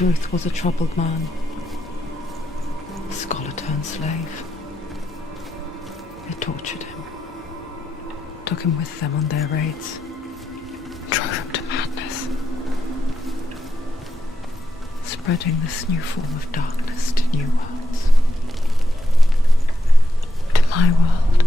Druth was a troubled man. A scholar turned slave. They tortured him. Took him with them on their raids. Drove him to madness. Spreading this new form of darkness to new worlds. To my world.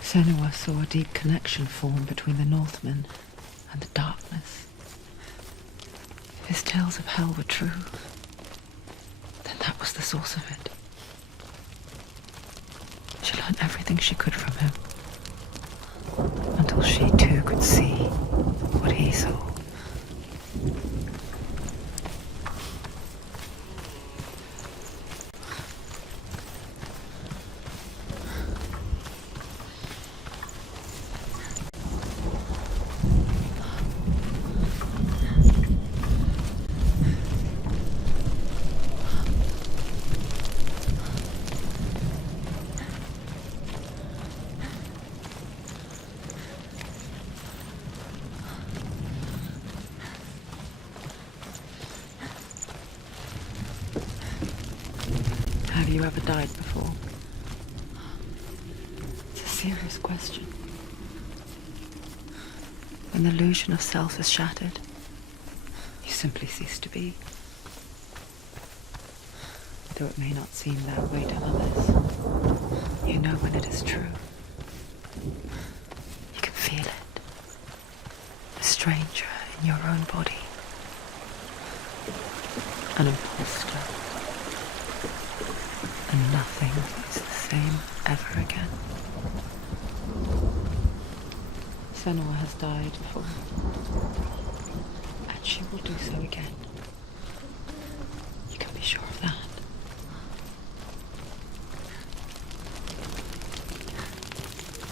Senua saw a deep connection form between the Northmen and the darkness. If his tales of hell were true, then that was the source of it. She learned everything she could from him, until she too could see what he saw. Have you ever died before? It's a serious question. When the illusion of self is shattered, you simply cease to be. Though it may not seem that way to others, you know when it is true. You can feel it. A stranger in your own body. An imposter. And nothing is the same ever again. Senua has died before, and she will do so again. You can be sure of that.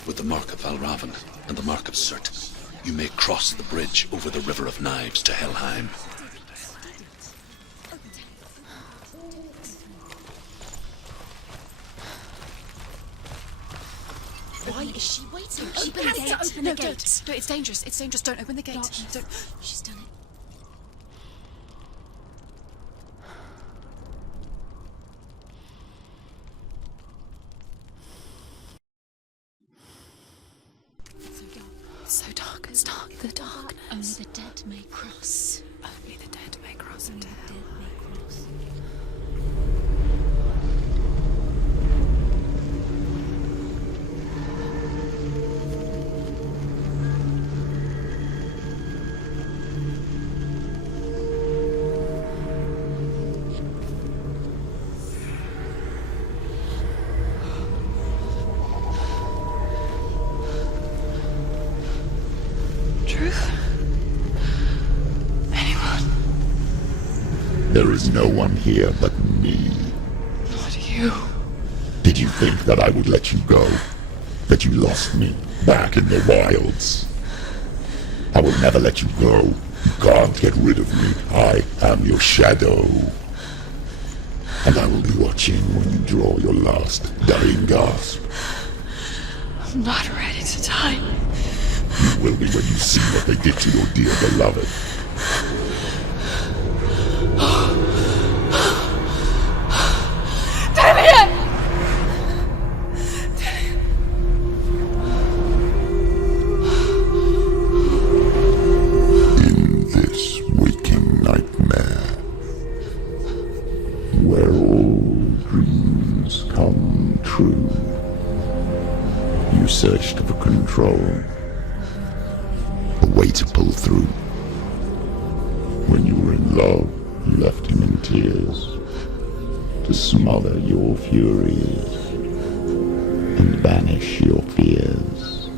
With the mark of Valravan and the mark of Surt, you may cross the bridge over the River of Knives to Helheim. Why is she waiting? She Open the has gate. to open the gate. Don't. It's dangerous. It's dangerous. Don't open the gate. Not. Don't. She's done it. So dark. It's dark. The darkness. Only the dead may cross. Only the dead may cross into Only the hell. dead may cross. Truth? Anyone? There is no one here but me. Not you. Did you think that I would let you go? That you lost me back in the wilds? I will never let you go. You can't get rid of me. I am your shadow. And I will be watching when you draw your last dying gasp. I'm not ready to die. You will be when you see what they did to your dear beloved. In this waking nightmare, where all dreams come true, you searched for control. A way to pull through. When you were in love, you left him in tears. to smother your furies and banish your fears.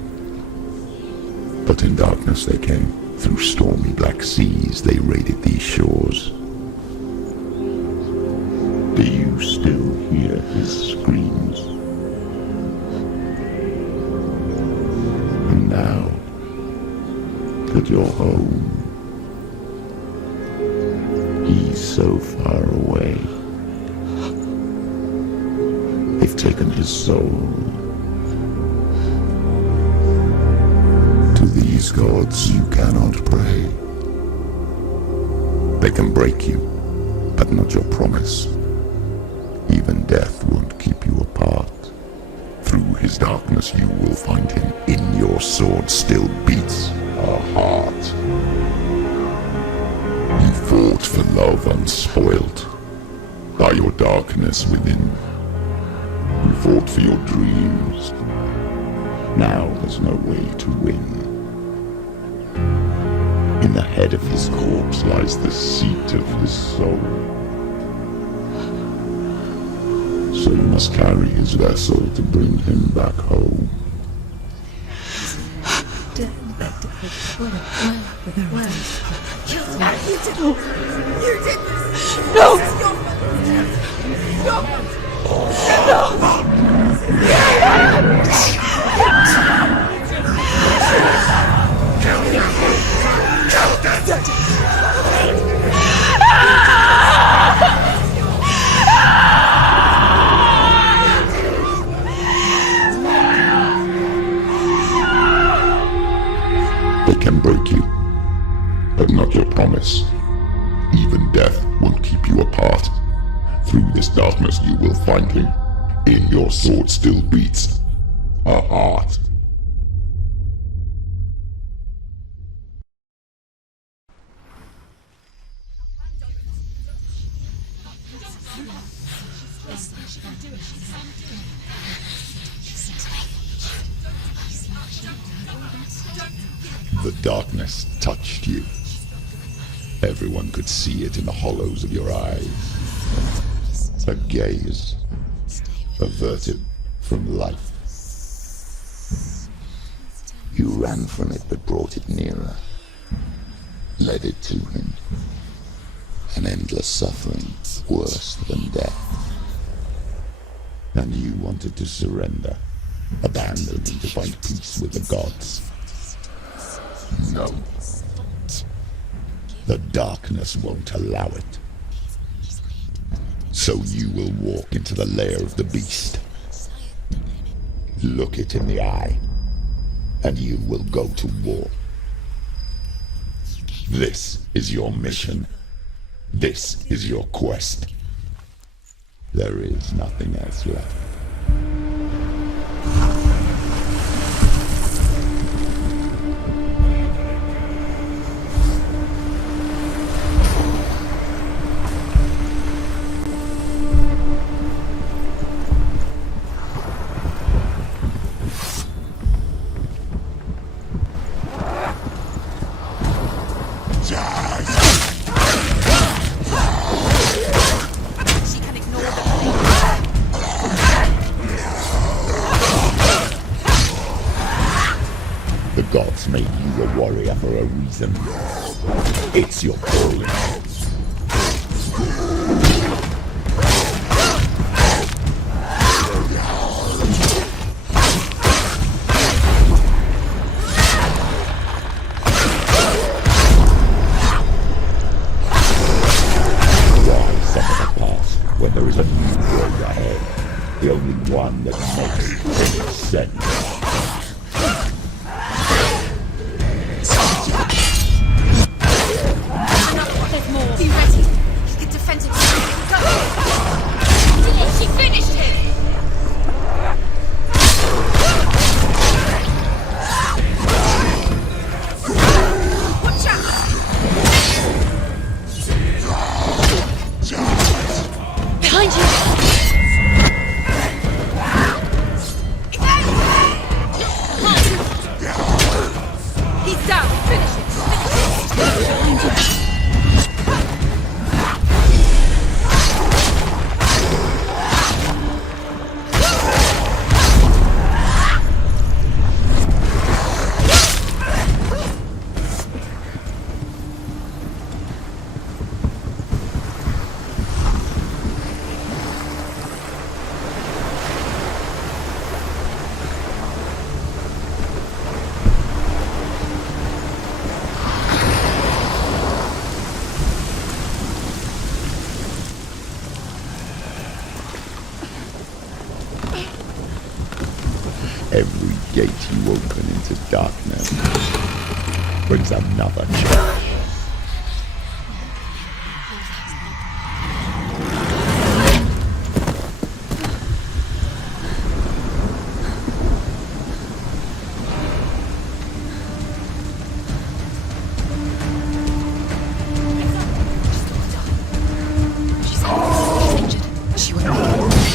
But in darkness they came, through stormy black seas they raided these shores. Do you still hear his screams? And now that you're home, he's so far away. They've taken his soul. To these gods you cannot pray. They can break you, but not your promise. Even death won't keep you apart. Through his darkness you will find him. In your sword still beats a heart. You fought for love unspoilt by your darkness within. You fought for your dreams. Now there's no way to win. In the head of his corpse lies the seat of his soul. So you must carry his vessel to bring him back home. They can break you, but not your promise. Even death won't keep you apart. Through this darkness you will find him. In your sword still beats a heart. The darkness touched you. Everyone could see it in the hollows of your eyes. A gaze averted from life. You ran from it but brought it nearer. Led it to him. An endless suffering worse than death. And you wanted to surrender, abandoning to find peace with the gods. No. The darkness won't allow it. So you will walk into the lair of the beast. Look it in the eye, and you will go to war. This is your mission. This is your quest. There is nothing else left. The gods made you a warrior for a reason. It's your calling. Why suffer the past when there is a new road ahead? The only one that makes any sense. gate you open into darkness brings another change. She won't be.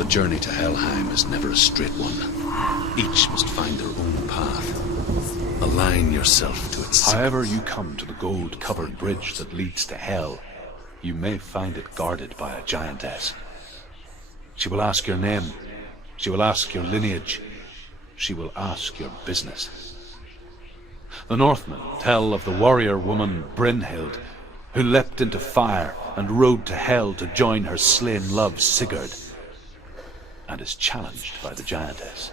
The journey to Helheim is never a straight one. Each must find their own path. Align yourself to its... However you come to the gold-covered bridge that leads to Hell, You may find it guarded by a giantess. She will ask your name. She will ask your lineage. She will ask your business. The Northmen tell of the warrior woman Brynhild, who leapt into fire and rode to hell to join her slain love Sigurd, and is challenged by the giantess.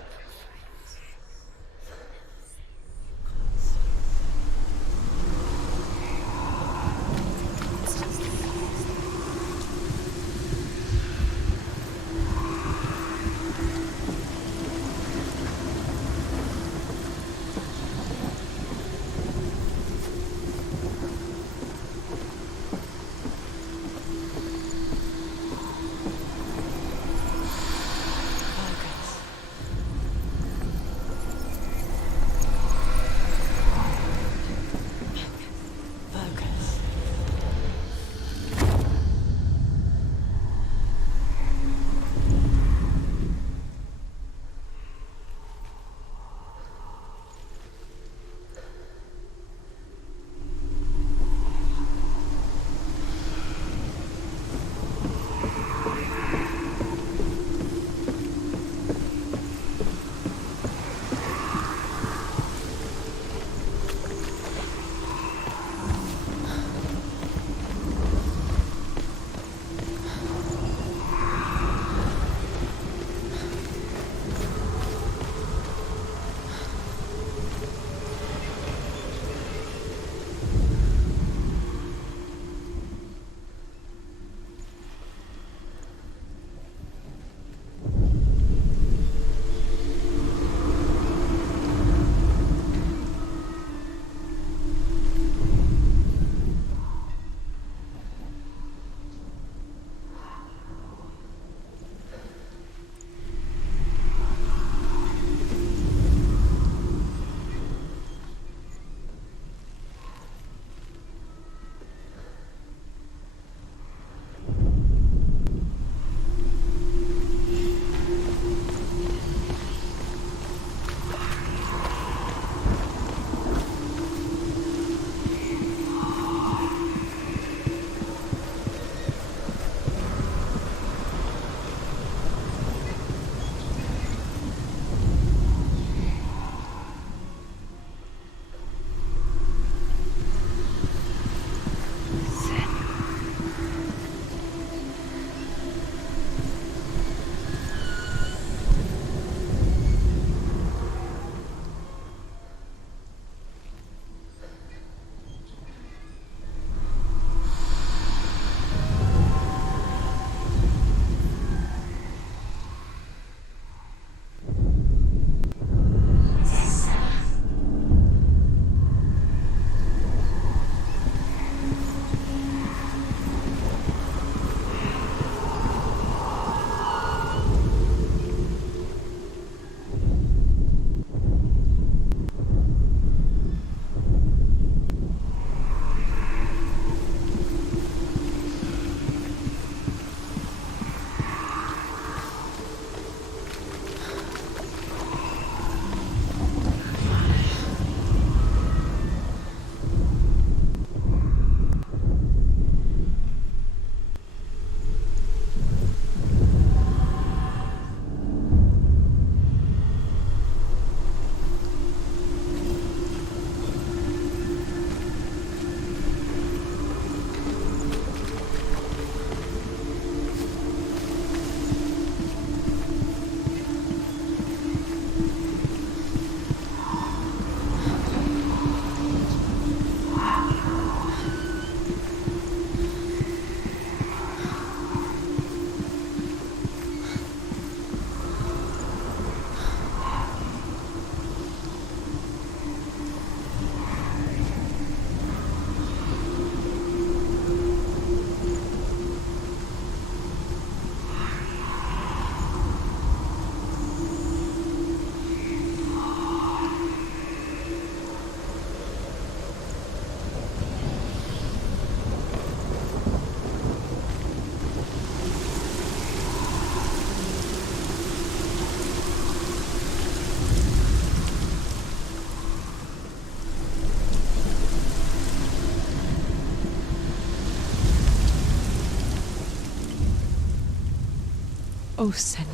Oh, Senua.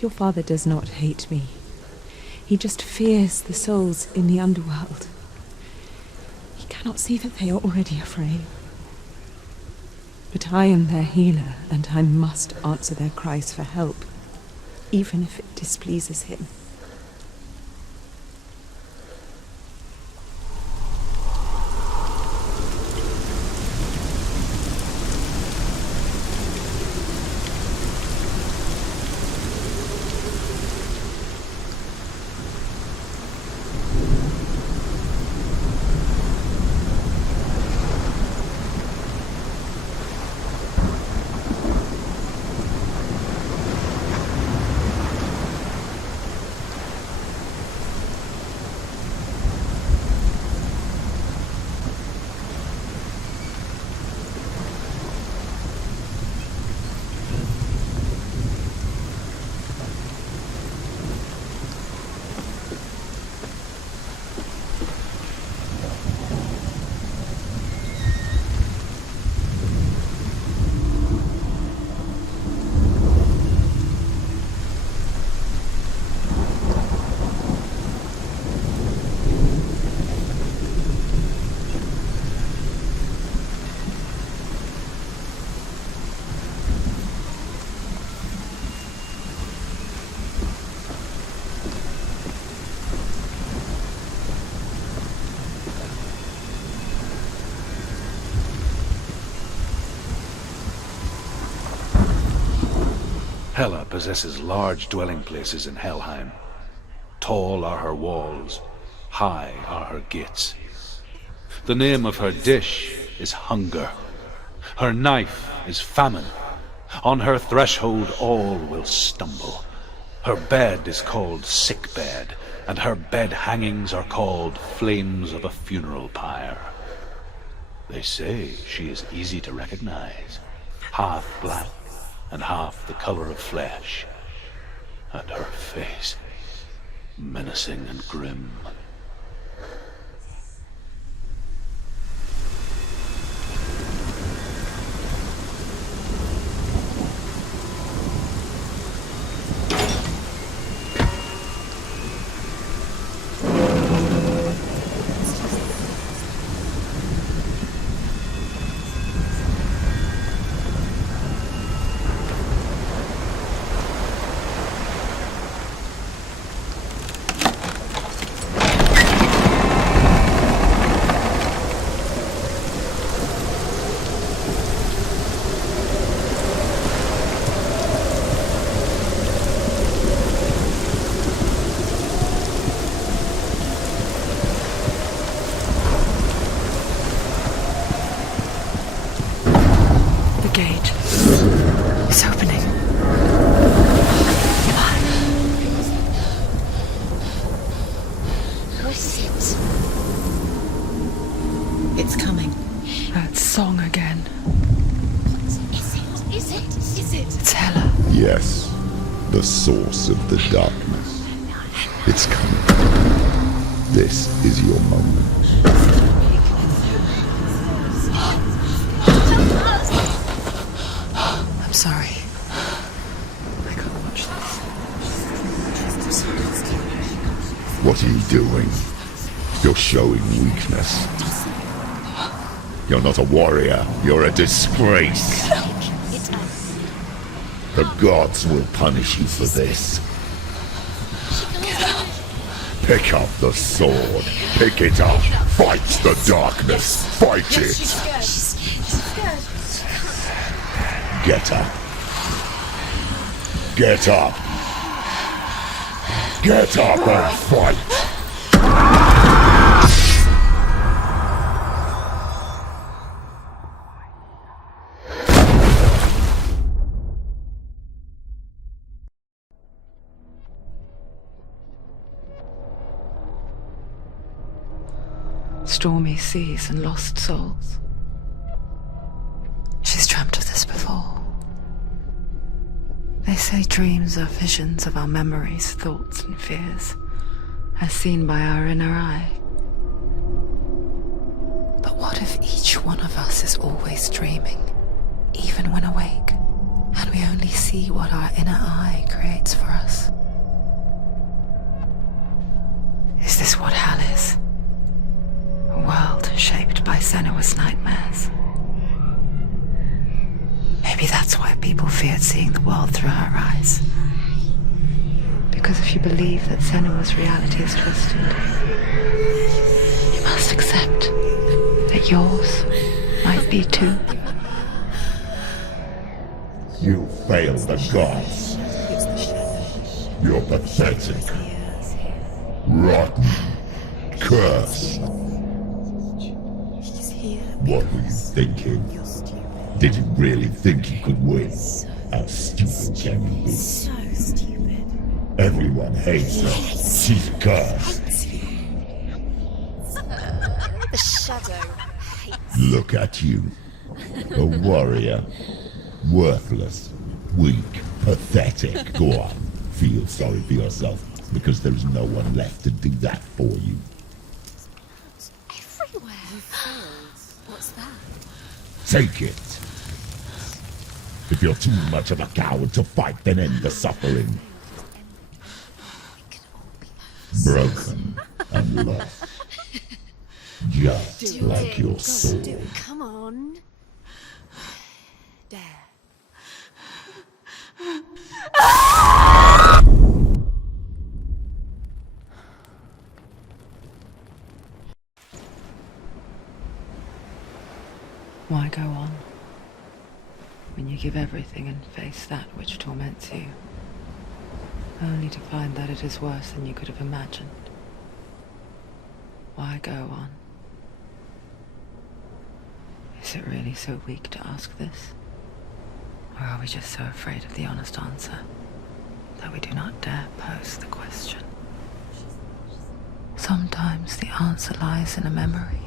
Your father does not hate me. He just fears the souls in the underworld. He cannot see that they are already afraid. But I am their healer, and I must answer their cries for help, even if it displeases him. Hela possesses large dwelling places in Helheim. Tall are her walls, high are her gates. The name of her dish is hunger. Her knife is famine. On her threshold all will stumble. Her bed is called sick bed, and her bed hangings are called flames of a funeral pyre. They say she is easy to recognize, half black and half the color of flesh, and her face menacing and grim. It's coming. That song again. Is it? It's Hela. Yes, the source of the darkness. It's coming. This is your moment. I'm sorry. I can't watch this. What are you doing? You're showing weakness. You're not a warrior. You're a disgrace. The gods will punish you for this. Pick up the sword. Pick it up. Fight the darkness. Fight it. Get up. Get up. Get up and fight. Stormy seas and lost souls. She's dreamt of this before. They say dreams are visions of our memories, thoughts and fears, as seen by our inner eye. But what if each one of us is always dreaming, even when awake? we only see what our inner eye creates for us? Is this what hell is? A world shaped by Senua's nightmares. Maybe that's why people feared seeing the world through her eyes. Because if you believe that Senua's reality is twisted, you must accept that yours might be too. You failed the gods. You're pathetic. Rotten. Cursed. What were you thinking? Did you really think you could win? How stupid can you be? So stupid. Everyone hates her. She's cursed. The shadow hates. Look at you. A warrior. Worthless. Weak. Pathetic. Go on. Feel sorry for yourself, because there's no one left to do that for you. Everywhere. You failed. What's that? Take it. If you're too much of a coward to fight, then end the suffering. It could all be ours. Broken and lost. Just like your soul. Do it. Come on. Dare. Why go on when you give everything and face that which torments you, only to find that it is worse than you could have imagined? Why go on? Is it really so weak to ask this? Or are we just so afraid of the honest answer that we do not dare pose the question? Sometimes the answer lies in a memory,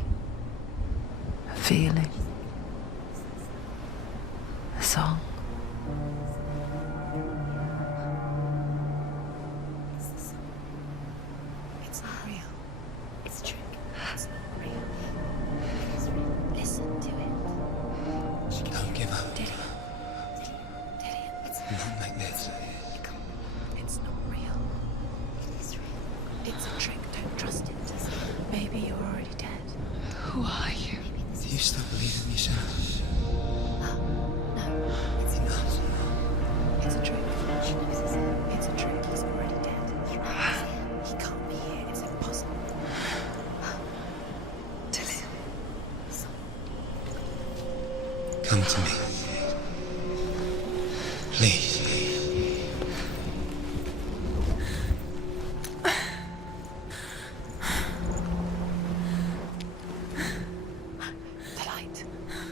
a feeling, a song. It's not real. It's a trick. It's not real. It's real. Listen to it. Don't give up. Did it? It's Not like this. It's not real. It is real. It's a trick. Don't trust it. Maybe you're already dead. Who are you? Maybe this Do you still believe in yourself? No, it's Enough. It's a trick. She knows it's him. It's a trick. He's already dead. He can't be here. It's impossible. Dillian. Come to me. Please. The light.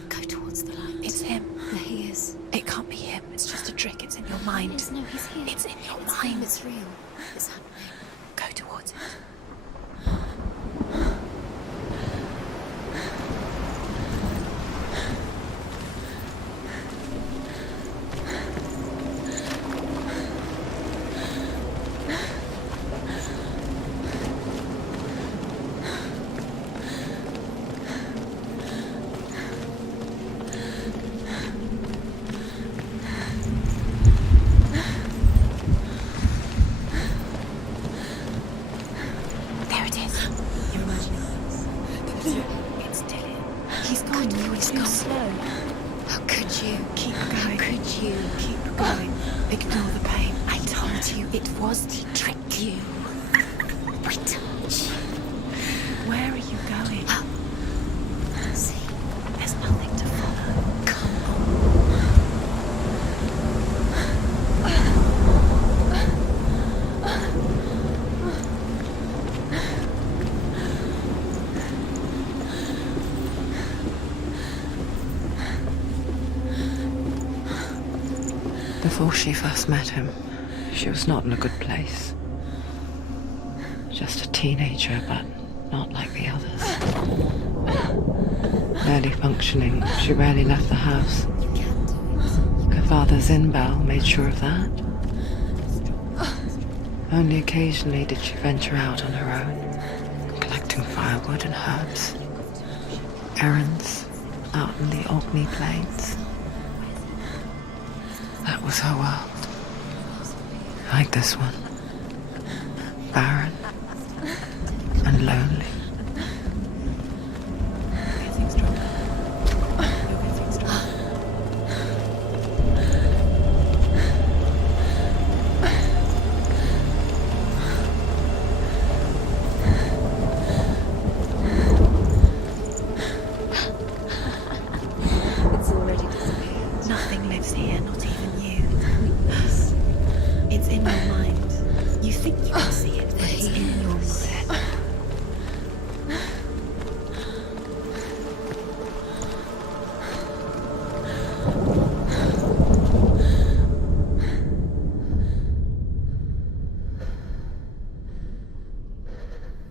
Go towards the light. It's him. There he is. It can't be him. It's just a trick. It's in your mind. No, he's here. It's in your mind. It's real. It's happening. Go towards it. There it is. You're imagining it. It's Dillian. He's gone. He's gone. Slow. How could you? Keep going. How could you? Keep going. Ignore the pain. I told you it was to trick you. I told you. Where are you going? See, there's nothing to follow. Come on. Before she first met him, she was not in a good place. Just a teenager, but not like the others. Barely functioning, she rarely left the house. You can do it. Her father Zinbal made sure of that. Only occasionally did she venture out on her own, collecting firewood and herbs. Errands out in the Orkney Plains. That was her world. Like this one. Barren and lonely. It's already disappeared. Nothing lives here, not even you. It's in your mind. You think you can see it, but it's in your mind.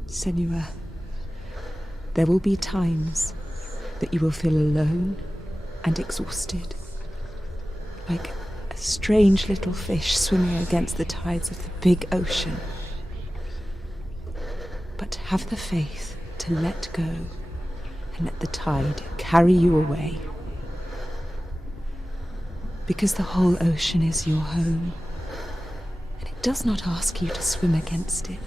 Senua, there will be times that you will feel alone and exhausted, like a strange little fish swimming against the tides of the big ocean. But have the faith to let go and let the tide carry you away. Because the whole ocean is your home, and it does not ask you to swim against it.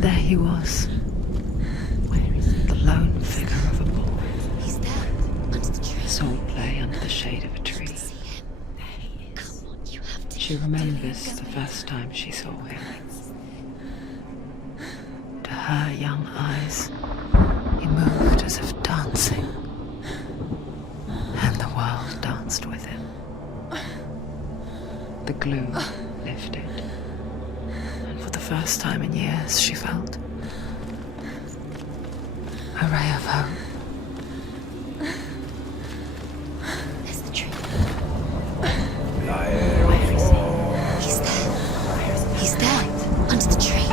There he was. Where is he? The lone figure of a boy. He's there, under the tree. Salt lay under the shade of a tree. See him? There he is. Come on, you have to. She remembers the first time she saw him. To her young eyes, he moved as if dancing, and the world danced with him. The gloom lifted, and for the first time in years she felt a ray of hope. There's the tree. Where is he? He's there. He's there, under the tree.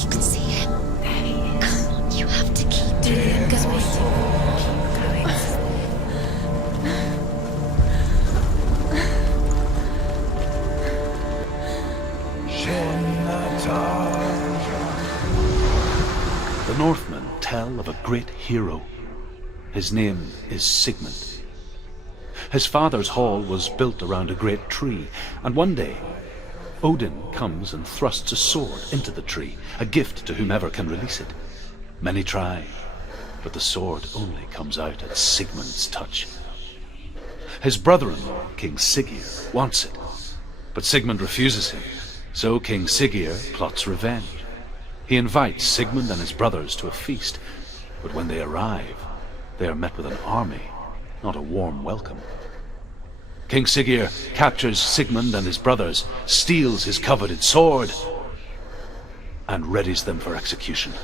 You can see him. There he is. Come on, you have to keep doing it. Go waiting. Keep going. The Northmen tell of a great hero. His name is Sigmund. His father's hall was built around a great tree, and one day Odin comes and thrusts a sword into the tree, a gift to whomever can release it. Many try, but the sword only comes out at Sigmund's touch. His brother-in-law, King Siggeir, wants it, but Sigmund refuses him, so King Siggeir plots revenge. He invites Sigmund and his brothers to a feast, but when they arrive, they are met with an army, not a warm welcome. King Siggeir captures Sigmund and his brothers, steals his coveted sword, and readies them for execution.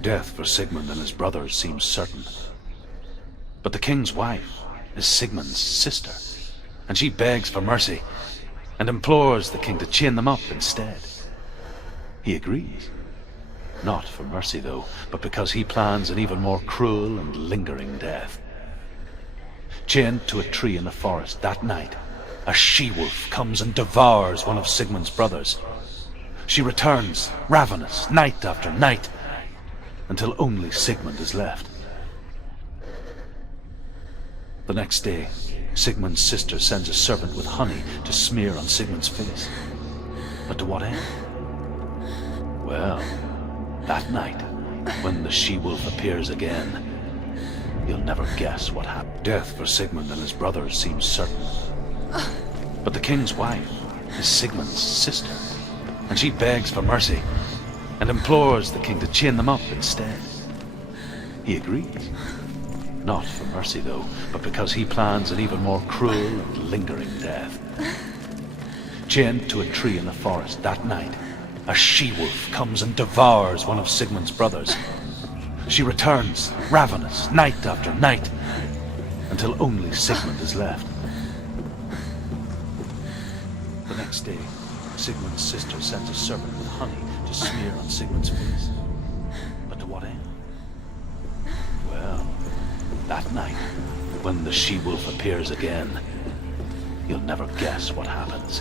Death for Sigmund and his brothers seems certain. But the king's wife is Sigmund's sister, and she begs for mercy and implores the king to chain them up instead. He agrees. Not for mercy, though, but because he plans an even more cruel and lingering death. Chained to a tree in the forest that night, a she-wolf comes and devours one of Sigmund's brothers. She returns, ravenous, night after night, until only Sigmund is left. The next day, Sigmund's sister sends a servant with honey to smear on Sigmund's face. But to what end? Well, that night, when the she-wolf appears again, you'll never guess what happened. Death for Sigmund and his brothers seems certain. But the king's wife is Sigmund's sister, and she begs for mercy and implores the king to chain them up instead. He agrees. Not for mercy, though, but because he plans an even more cruel and lingering death. Chained to a tree in the forest that night, a she-wolf comes and devours one of Sigmund's brothers. She returns, ravenous, night after night, until only Sigmund is left. The next day, Sigmund's sister sends a servant with honey to smear on Sigmund's face. But to what end? Well, that night, when the she-wolf appears again, you'll never guess what happens.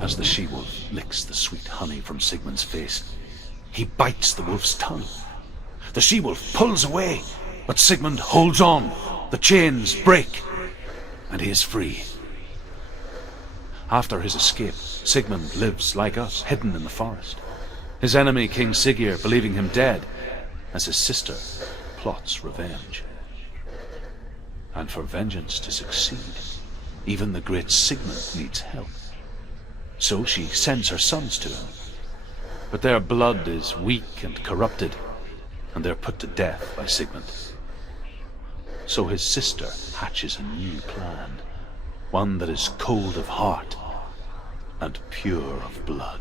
As the she-wolf licks the sweet honey from Sigmund's face, he bites the wolf's tongue. The she-wolf pulls away, but Sigmund holds on. The chains break, and he is free. After his escape, Sigmund lives like us, hidden in the forest. His enemy, King Siggeir, believing him dead, as his sister plots revenge. And for vengeance to succeed, even the great Sigmund needs help. So she sends her sons to him. But their blood is weak and corrupted, and they're put to death by Sigmund. So his sister hatches a new plan, one that is cold of heart and pure of blood.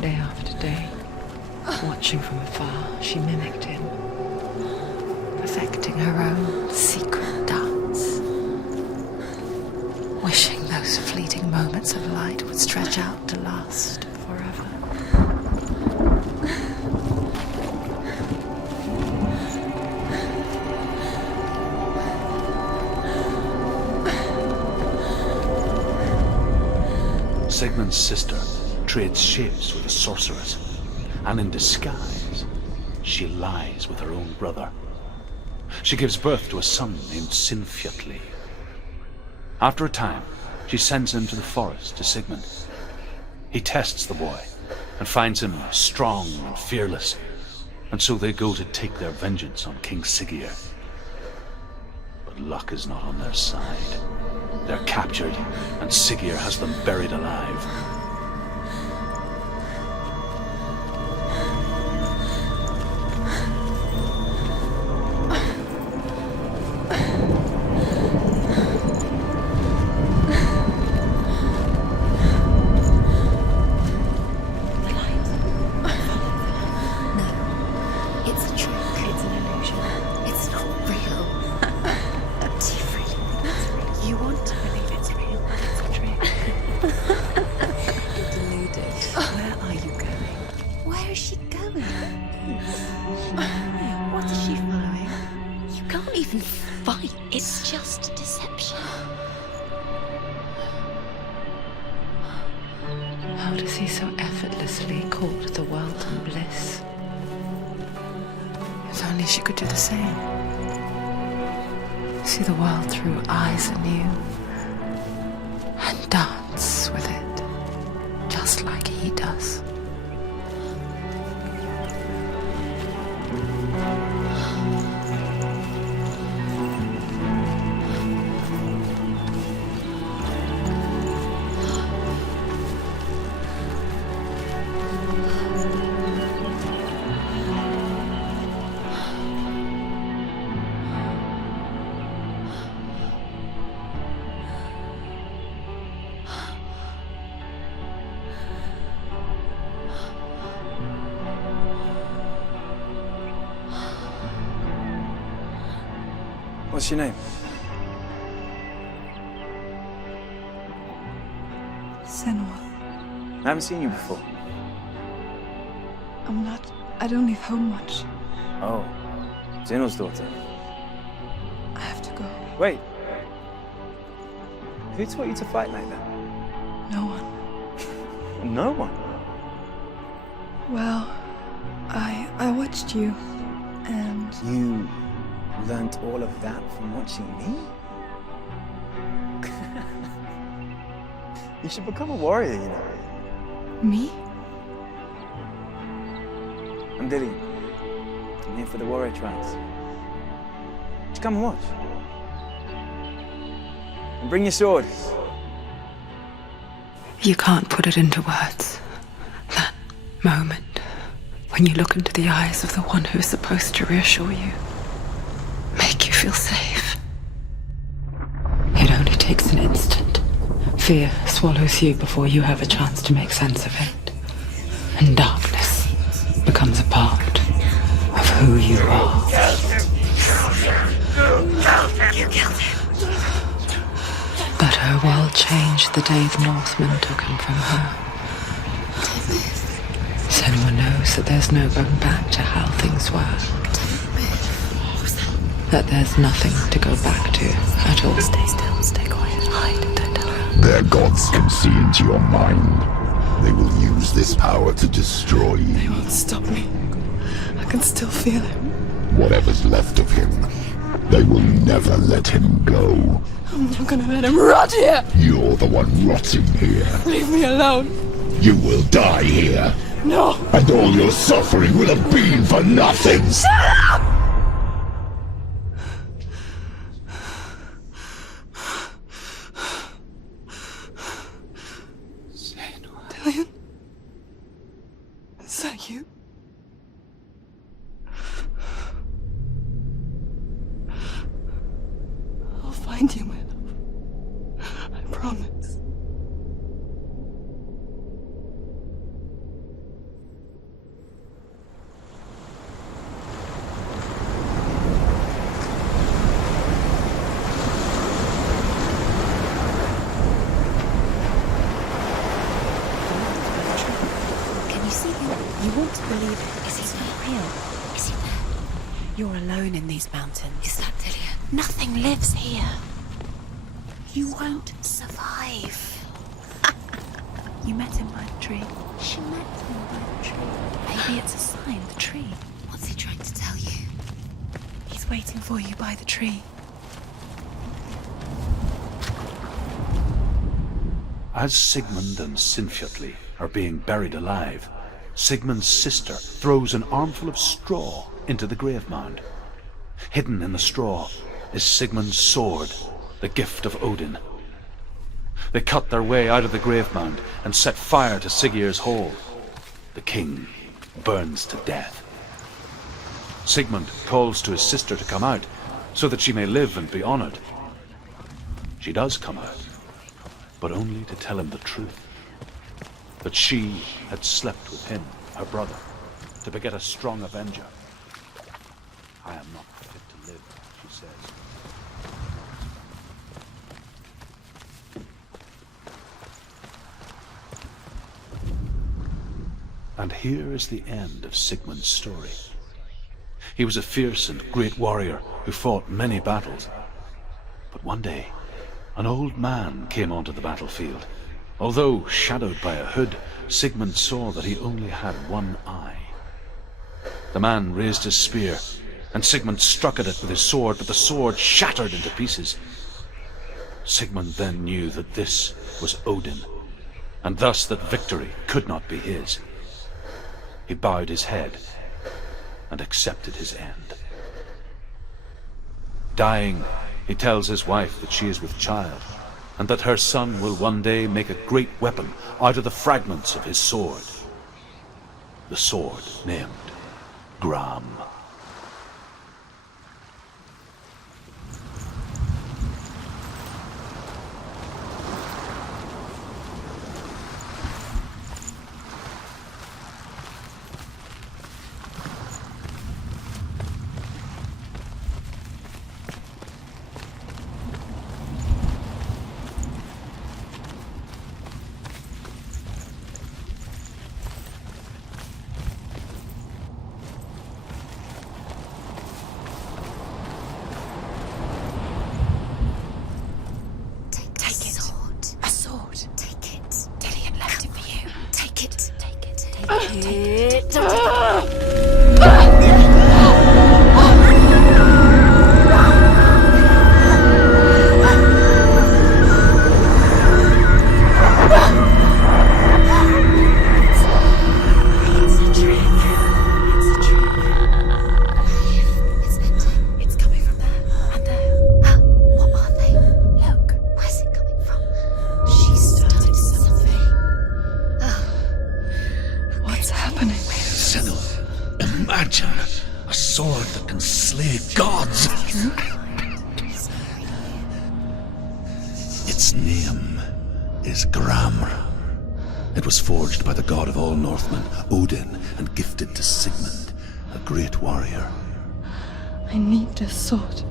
Day after day, watching from afar, she mimicked him, perfecting her own secret dance, wishing those fleeting moments of light would stretch out to last forever. Sigmund's sister trades shapes with a sorceress, and in disguise, she lies with her own brother. She gives birth to a son named Sinfjotli. After a time, she sends him to the forest to Sigmund. He tests the boy and finds him strong and fearless, and so they go to take their vengeance on King Siggeir. But luck is not on their side. They're captured, and Siggeir has them buried alive. How does he so effortlessly court the world and bliss? If only she could do the same. See the world through eyes anew and dance with it, just like he does. What's your name? Senua. I haven't seen you before. I don't leave home much. Oh, Zenua's daughter. I have to go. Wait. Who taught you to fight like that? No one. No one? Well, I watched you, and You learnt all of that from watching me? You should become a warrior, you know. me? I'm Dillian. I'm here for the warrior trials. Just come and watch. And bring your sword. You can't put it into words. That moment when you look into the eyes of the one who is supposed to reassure you, make you feel safe. It only takes an instant. Fear swallows you before you have a chance to make sense of it. And darkness becomes a part of who you are. You killed him. But her world changed the day the Northmen took him from her. Senua knows that there's no going back to how things were. That there's nothing to go back to at all. Stay still, stay quiet, hide, don't tell her. Their gods can see into your mind. They will use this power to destroy They you. won't stop me. I can still feel him. Whatever's left of him, they will never let him go. I'm not gonna let him rot here. You're the one rotting here. Leave me alone. You will die here. No. And all your suffering will have been for nothing. Shut up! Dillian? Is that you? I'll find you, my love. I promise. Can you see him? You want to believe it. Is he not real? Is he there? You're alone in these mountains. Is that Dillian? Nothing lives here. You won't survive. You met him by the tree. She met him by the tree. Maybe it's a sign, the tree. What's he trying to tell you? He's waiting for you by the tree. As Sigmund and Sinfjotli are being buried alive, Sigmund's sister throws an armful of straw into the grave mound. Hidden in the straw is Sigmund's sword, the gift of Odin. They cut their way out of the grave mound and set fire to Siggeir's hall. The king burns to death. Sigmund calls to his sister to come out, so that she may live and be honored. She does come out, but only to tell him the truth. That she had slept with him, her brother, to beget a strong avenger. I am not fit to live, she says. And here is the end of Sigmund's story. He was a fierce and great warrior who fought many battles. But one day, an old man came onto the battlefield. Although shadowed by a hood, Sigmund saw that he only had one eye. The man raised his spear, and Sigmund struck at it with his sword, but the sword shattered into pieces. Sigmund then knew that this was Odin, and thus that victory could not be his. He bowed his head and accepted his end. Dying, he tells his wife that she is with child, and that her son will one day make a great weapon out of the fragments of his sword. The sword named Gram. Its name is Gram. It was forged by the god of all Northmen, Odin, and gifted to Sigmund, a great warrior. I need this sword.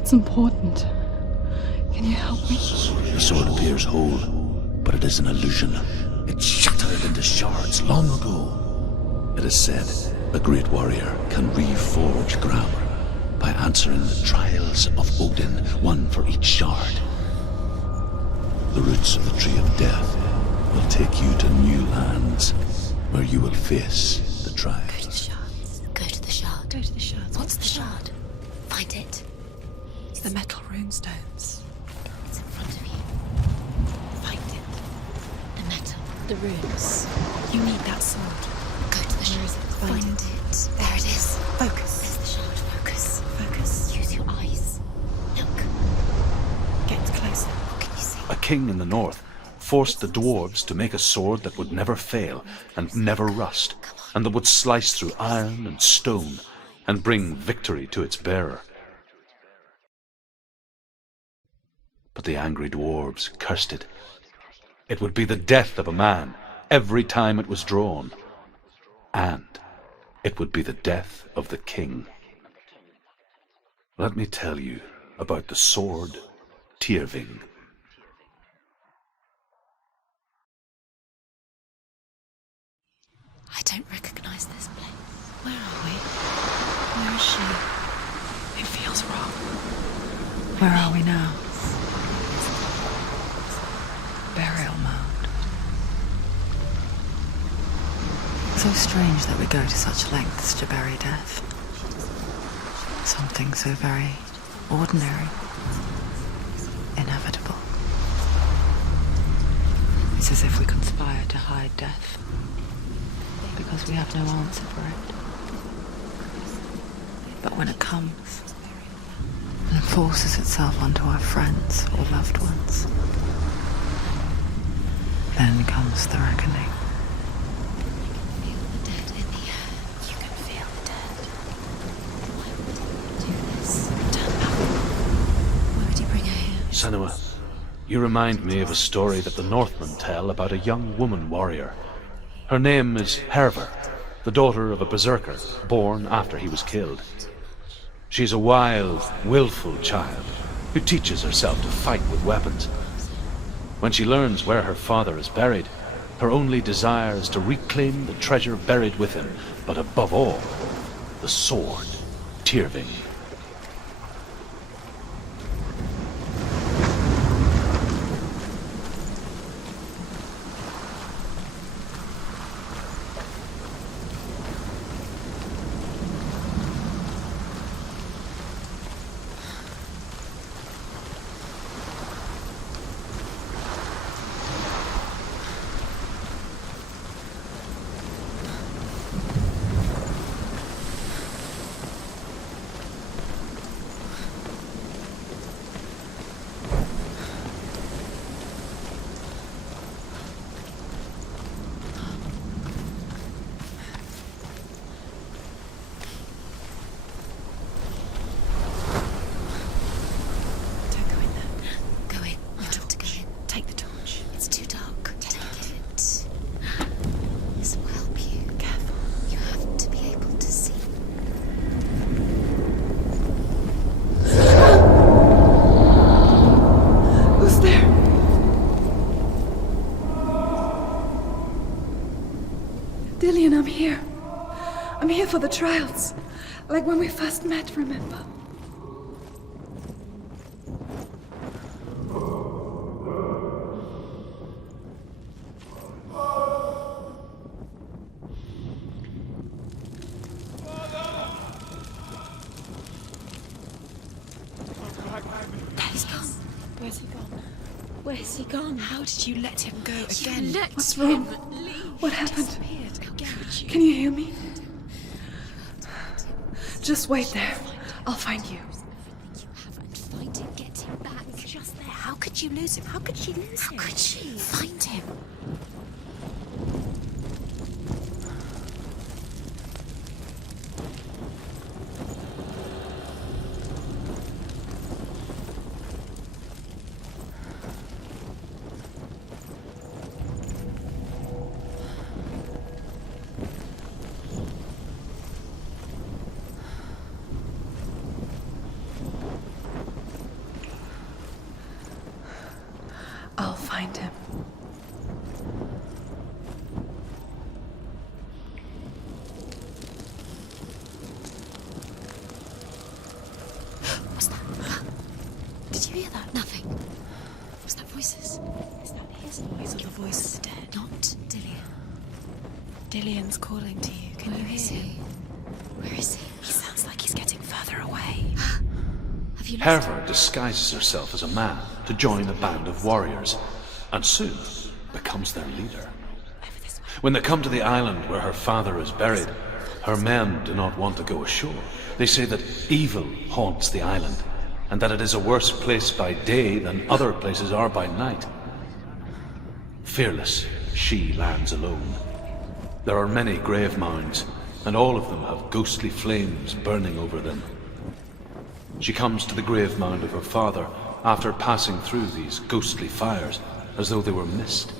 It's important. Can you help me? The sword appears whole, but it is an illusion. It shattered into shards long ago. It is said a great warrior can reforge Gram by answering the trials of Odin, one for each shard. The roots of the Tree of Death will take you to new lands where you will face the trials. Go to the shards. Go to the shard. Go to the shards. What's the shard? Find it. It's the metal runestones. It's in front of you. Find it. The metal. The runes. You need that sword. Go to the shard. Find Find it. There it is. Focus. There's the shard. Focus. Focus. Use your eyes. Look. Get closer. What can you see? A king in the north forced the dwarves to make a sword that would never fail and never rust, and that would slice through iron and stone and bring victory to its bearer. But the angry dwarves cursed it. It would be the death of a man every time it was drawn, and it would be the death of the king. Let me tell you about the sword Tyrving. I don't recognize this place. Where are we? Where is she? It feels wrong. Where are we now? Burial mound. So strange that we go to such lengths to bury death. Something so very ordinary, inevitable. It's as if we conspire to hide death, because we have no answer for it. But when it comes, and forces itself onto our friends or loved ones, Then comes the reckoning. Feel the dead in the air. You can feel the dead. Why would he do this? Turn back. Why would he bring her here? Senua, you remind me of a story that the Northmen tell about a young woman warrior. Her name is Herver, the daughter of a berserker born after he was killed. She's a wild, willful child who teaches herself to fight with weapons. When she learns where her father is buried, her only desire is to reclaim the treasure buried with him, but above all, the sword, Tyrving. Don't go in there. Go in. You're told to go in. Take the torch. It's too dark. Take it. This will help you. Careful. You have to be able to see. Who's there? Dillian, I'm here. I'm here for the trials. Like when we first met, remember? He's gone. Where's he gone? Where's he gone? How did you let him go again? What's wrong? What happened? Disappeared. Can you hear me? Just wait there. I'll find you. You haven't find him. Get him back. He's just there. How could you lose him? How could she lose him? How could she? Find him. I'll find him. What's that? Did you hear that? Nothing. Was that voices? Is that his voice or the voice of the dead? Not Dillian. Dillian's calling to you. Can you hear him? Where is he? He sounds like he's getting further away. Have you lost him? Herver disguises herself as a man to join a band of warriors, and soon becomes their leader. When they come to the island where her father is buried, her men do not want to go ashore. They say that evil haunts the island, and that it is a worse place by day than other places are by night. Fearless, she lands alone. There are many grave mounds, and all of them have ghostly flames burning over them. She comes to the grave mound of her father after passing through these ghostly fires, as though they were mist.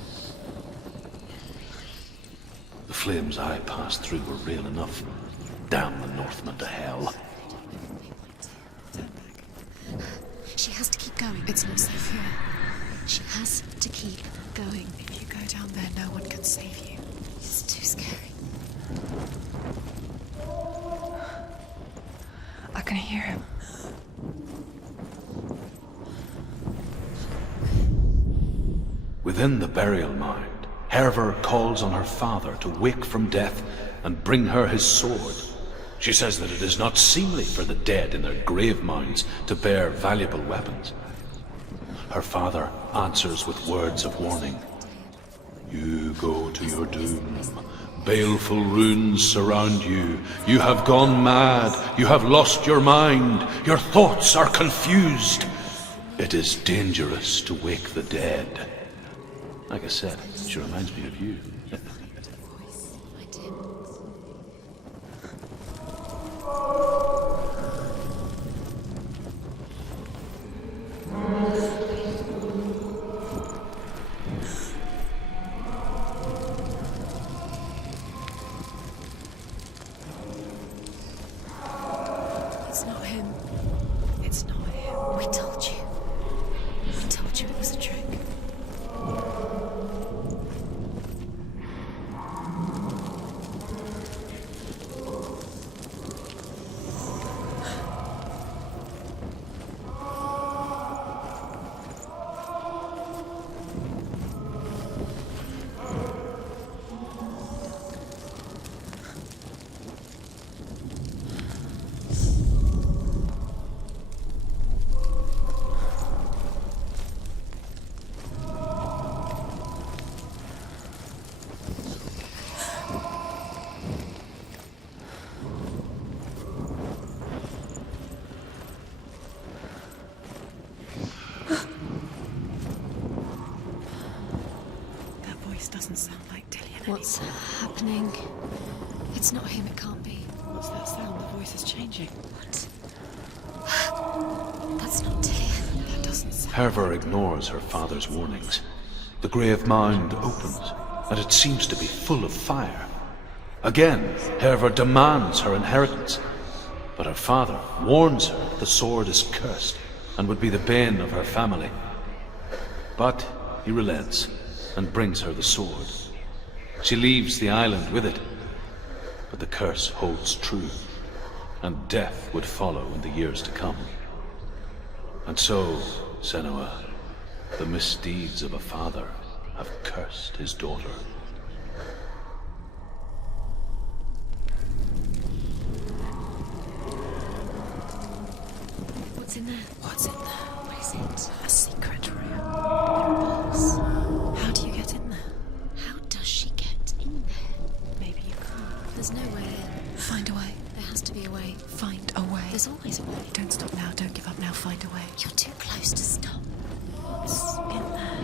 The flames I passed through were real enough. Damn the Northmen to hell. She has to keep going. It's not safe here. She has to keep going. If you go down there, no one can save you. It's too scary. I can hear him. Within the burial mound, Herver calls on her father to wake from death and bring her his sword. She says that it is not seemly for the dead in their grave mounds to bear valuable weapons. Her father answers with words of warning. You go to your doom. Baleful runes surround you. You have gone mad. You have lost your mind. Your thoughts are confused. It is dangerous to wake the dead. Like I said, she reminds me of you. I did. It's not him. It's not him. We told you. We told you it was a trick. Doesn't sound like Dillian. What's happening? It's not him, it can't be. What's that sound? The voice is changing. What? That's not Dillian. That doesn't sound. Herver ignores her father's warnings. The grave mound opens, and it seems to be full of fire. Again, Herver demands her inheritance, but her father warns her the sword is cursed and would be the bane of her family. But he relents and brings her the sword. She leaves the island with it, but the curse holds true, and death would follow in the years to come. And so, Senua, the misdeeds of a father have cursed his daughter. What's in there? What's in there? What is it? A secret room. Box. How do you get in there? How does she get in there? Maybe you can't. There's no way in. Find a way. There has to be a way. Find a way. There's always a way. Don't stop now. Don't give up now. Find a way. You're too close to stop. What's in there?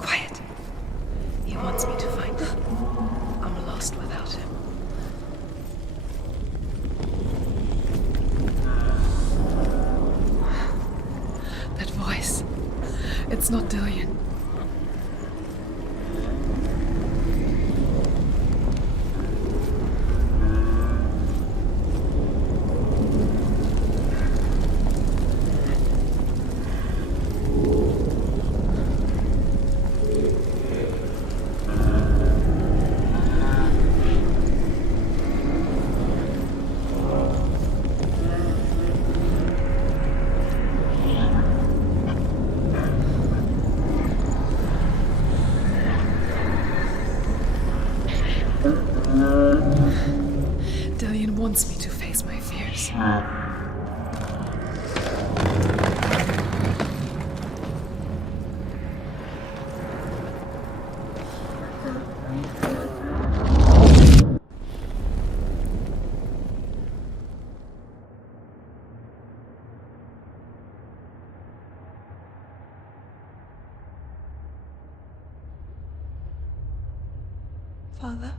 Quiet. He wants me to find him. I'm lost without him. That voice. It's not Dillian. Dillian wants me to face my fears. Father?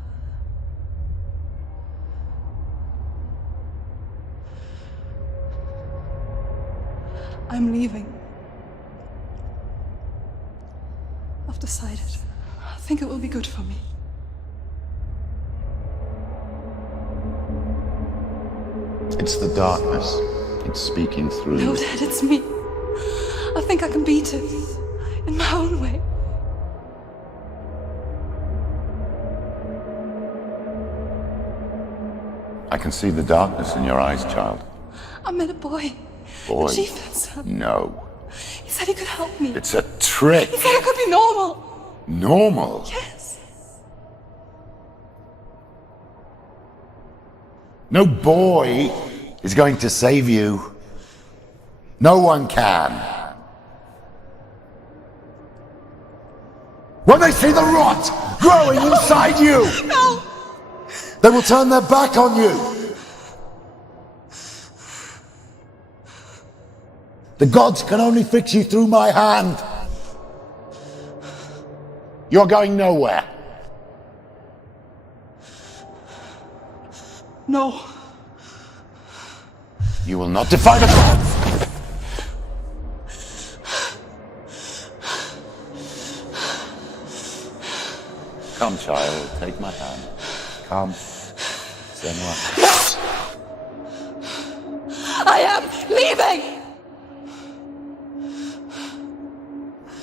I'm leaving. I've decided. I think it will be good for me. It's the darkness It's speaking through No, you. Dad, it's me. I think I can beat it. In my own way. I can see the darkness in your eyes, child. I met a boy. Boy. The chief and son. No. He said he could help me. It's a trick. He said I could be normal. Normal. Yes. No boy is going to save you. No one can. When they see the rot growing inside you, No! they will turn their back on you. The gods can only fix you through my hand. You're going nowhere. No. You will not defy the gods. Come, child, take my hand. Come, Senua. I am leaving!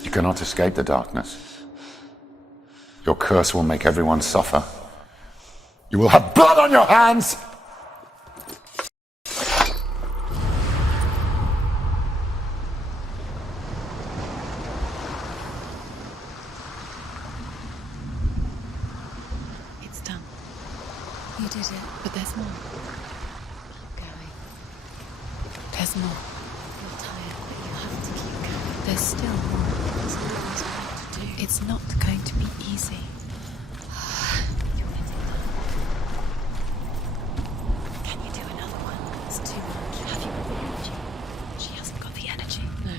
You cannot escape the darkness. Your curse will make everyone suffer. You will have blood on your hands! It's done. You did it, but there's more. Keep going. There's more. You're tired, but you have to keep going. There's still more. There's always more to do. It's not going to be easy. Can you do another one? It's too much. Have you got the energy? She hasn't got the energy. No.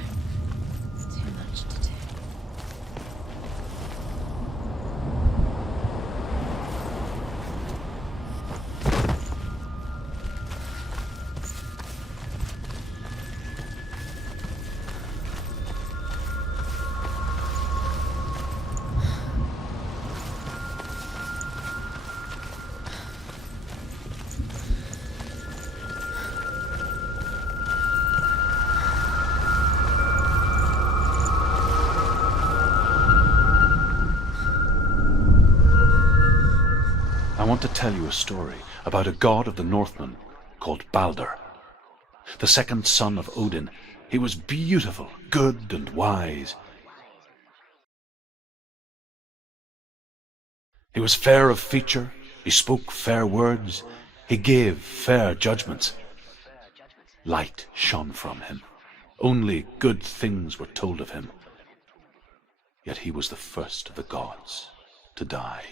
It's too much to do. I want to tell you a story about a god of the Northmen called Balder. The second son of Odin. He was beautiful, good and wise. He was fair of feature, he spoke fair words, he gave fair judgments. Light shone from him. Only good things were told of him. Yet he was the first of the gods to die.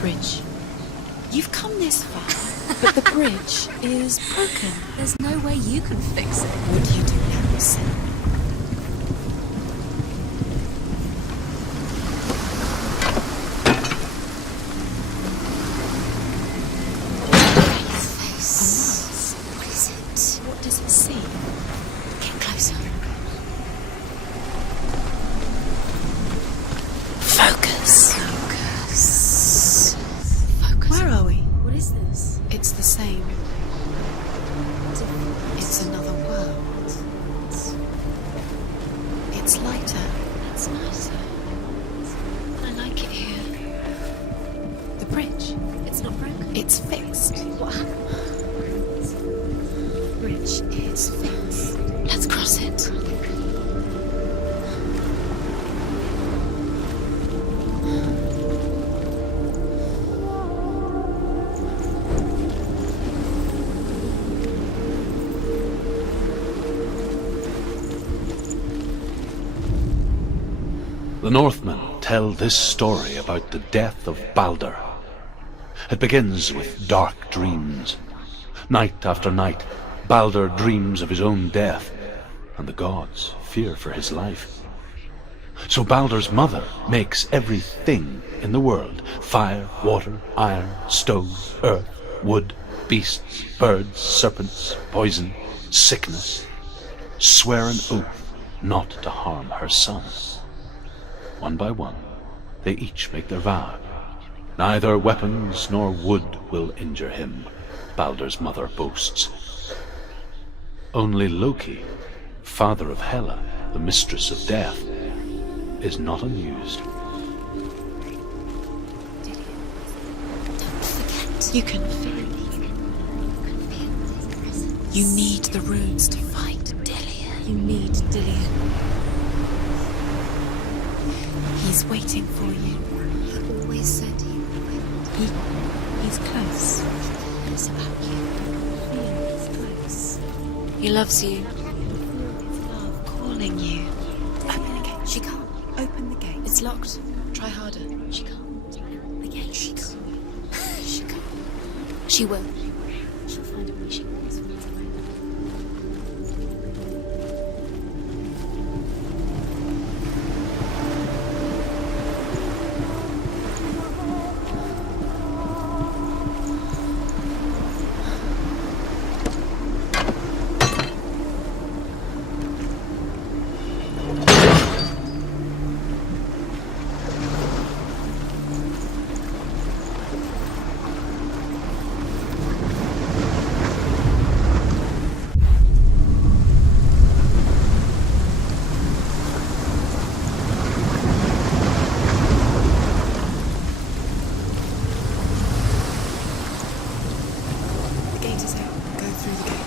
Bridge. You've come this far, but the bridge is broken. There's no way you can fix it. What do you do now, Sen? What is it? What does it see? Get closer. Focus. Where are we? What is this? It's the same. It's another world. It's lighter. It's nicer. I like it here. The bridge. It's not broken. It's fixed. What happened? The bridge is fixed. Let's cross it. The Northmen tell this story about the death of Balder. It begins with dark dreams. Night after night, Balder dreams of his own death, and the gods fear for his life. So Balder's mother makes everything in the world, fire, water, iron, stone, earth, wood, beasts, birds, serpents, poison, sickness, swear an oath not to harm her son. One by one, they each make their vow. Neither weapons nor wood will injure him, Balder's mother boasts. Only Loki, father of Hela, the mistress of death, is not amused. You can feel it. You need the runes to fight Dillion. You need Dillion. He's waiting for you. He always said he would. He's close. It's about you. He's close. He loves you. It's love calling you. Open the gate. She can't. Open the gate. It's locked. Try harder. She can't. The gate. She can't. She can't. She will. She'll find a way. She always finds a way.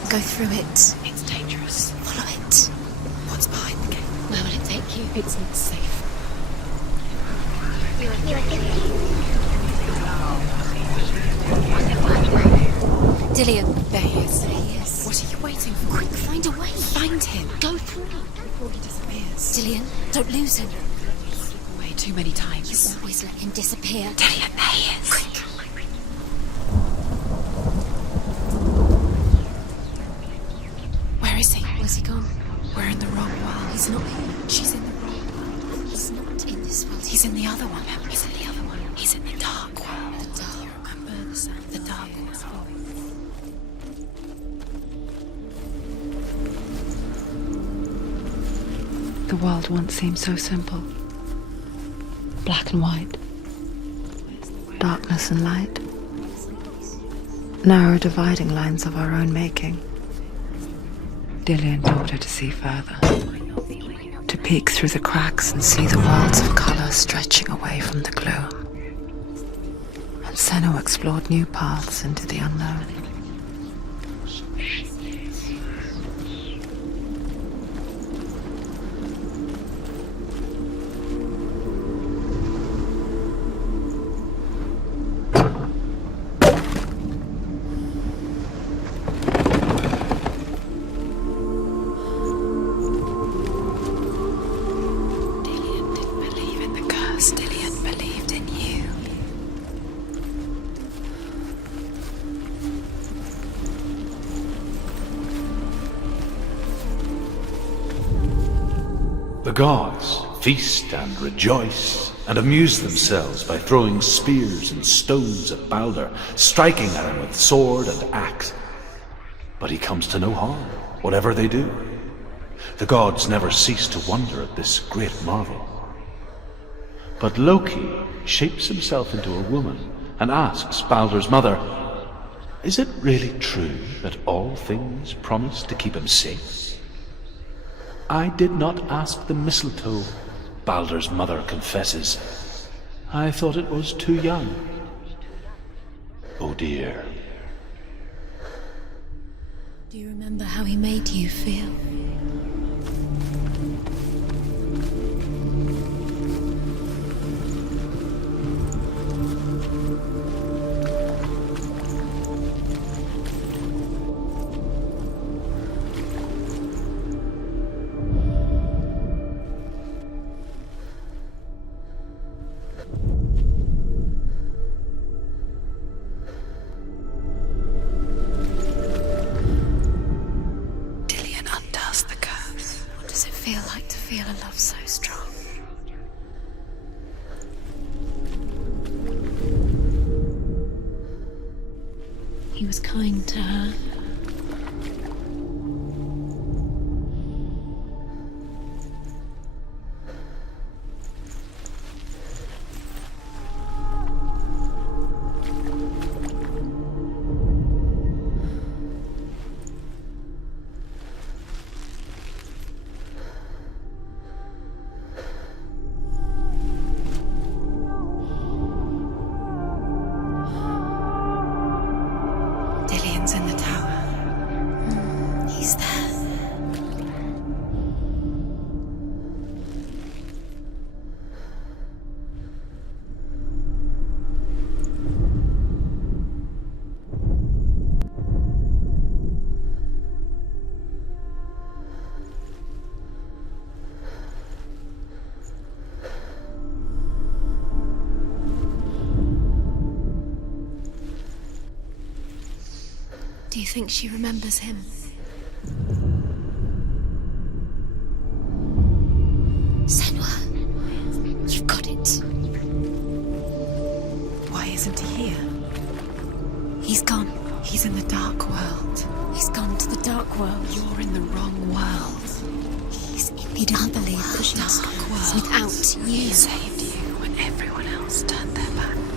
Go through it. It's dangerous. Follow it. What's behind the gate? Where will it take you? It's not safe. Dillion. There he is. There he is. What are you waiting for? Quick, find a way. Find him. Go through before he disappears. Dillion, don't lose him. Slip away too many times. You always let him disappear. Dillion, there he is. Quick. Where is he? Where's he gone? We're in the wrong world. He's not here. She's in the wrong world. He's not in this world. He's in the other one. He's in the other one. He's in the dark world. The dark. Remember the sound. The dark world. The world once seemed so simple. Black and white. Darkness and light. Narrow dividing lines of our own making. Dillion told her to see further. To peek through the cracks and see the worlds of colour stretching away from the gloom. And Senua explored new paths into the unknown. Dillion believed in you. The gods feast and rejoice and amuse themselves by throwing spears and stones at Balder, striking at him with sword and axe. But he comes to no harm, whatever they do. The gods never cease to wonder at this great marvel. But Loki shapes himself into a woman and asks Balder's mother, "Is it really true that all things promise to keep him safe?" "I did not ask the mistletoe," Balder's mother confesses. "I thought it was too young." Oh dear. Do you remember how he made you feel? feel like to feel a love so strong? He was kind to her. In the tower. He's there. Do you think she remembers him? Senua, you've got it. Why isn't he here? He's gone. He's in the dark world. He's gone to the dark world. You're in the wrong world. He's in the unbelievable dark world. Without you. He saved you when everyone else turned their back.